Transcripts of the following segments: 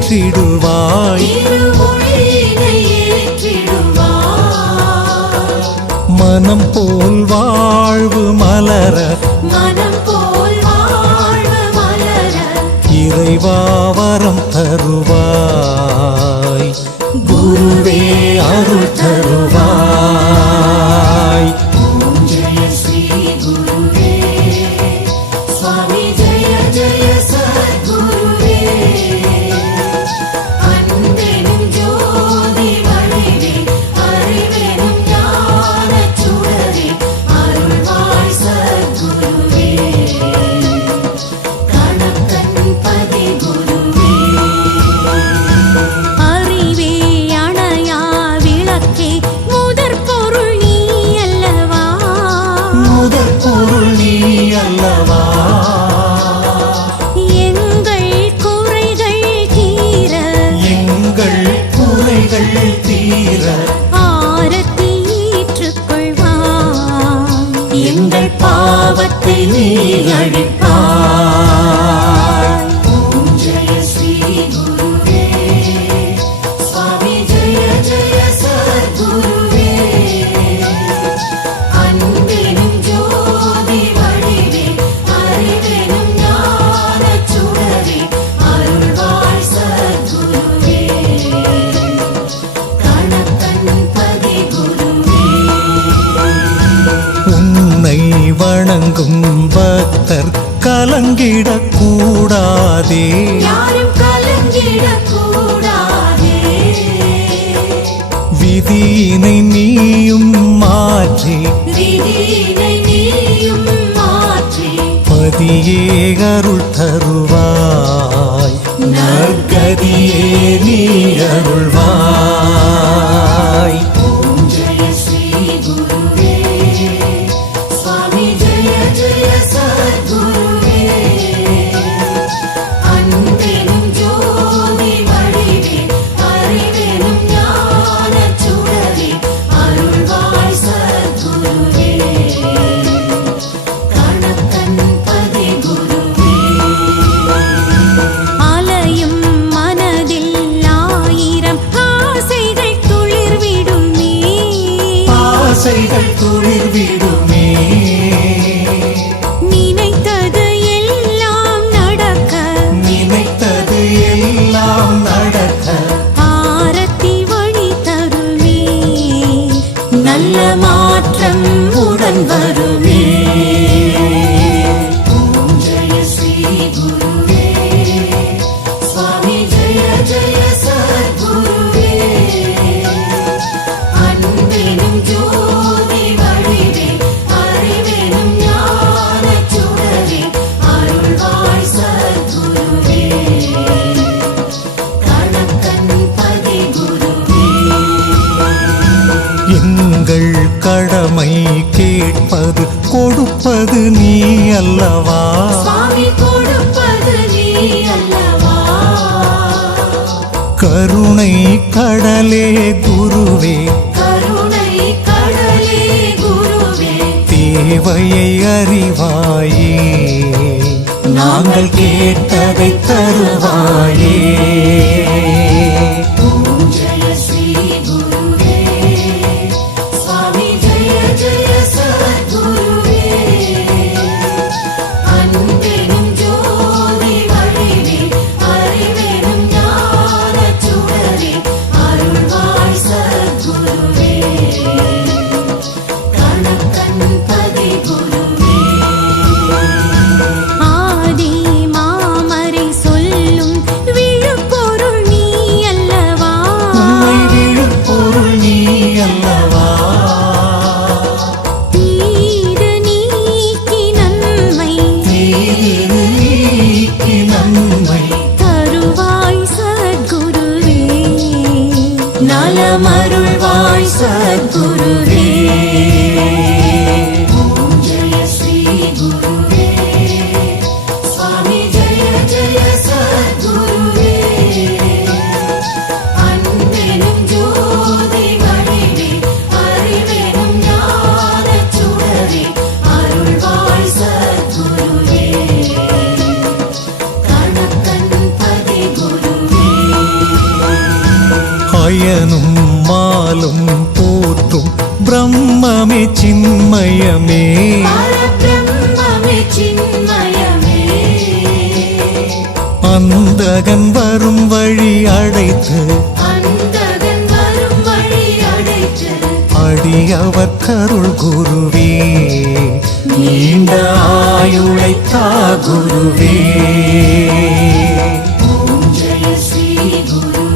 ஏற்றிடுவாய். மனம் போல் வாழ்வு மலர. இறைவாவரம் தருவாய். Mira பதியே அருள் தருவாய். நற்கதியே நீ அருள்வாய். ஜெய ஸ்ரீ குரு. நினைத்தது எல்லாம் நடக்க. நினைத்தது எல்லாம் நடக்க. ஆரத்தி வழி தருமே. நல்ல மாற்றம் உடன் வருமே. நீ அல்லவா கருணை கடலே குருவே. தேவையை அறிவாயே. நாங்கள் கேட்டதை தருவாயே. நன்மை தருவாய் சத்குருவே. நலமருள்வாய் சத்குரு. பயனும் மாலும் போற்றும் பிரம்மமே சின்மயமே. அந்தகன் வரும் வழி அடைத்து அடியவர் கருள் குருவே. நீண்ட ஆயுழைத்தா குருவே. ஜெய ஸ்ரீ குரு.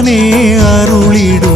മകനെ അരുളിടും.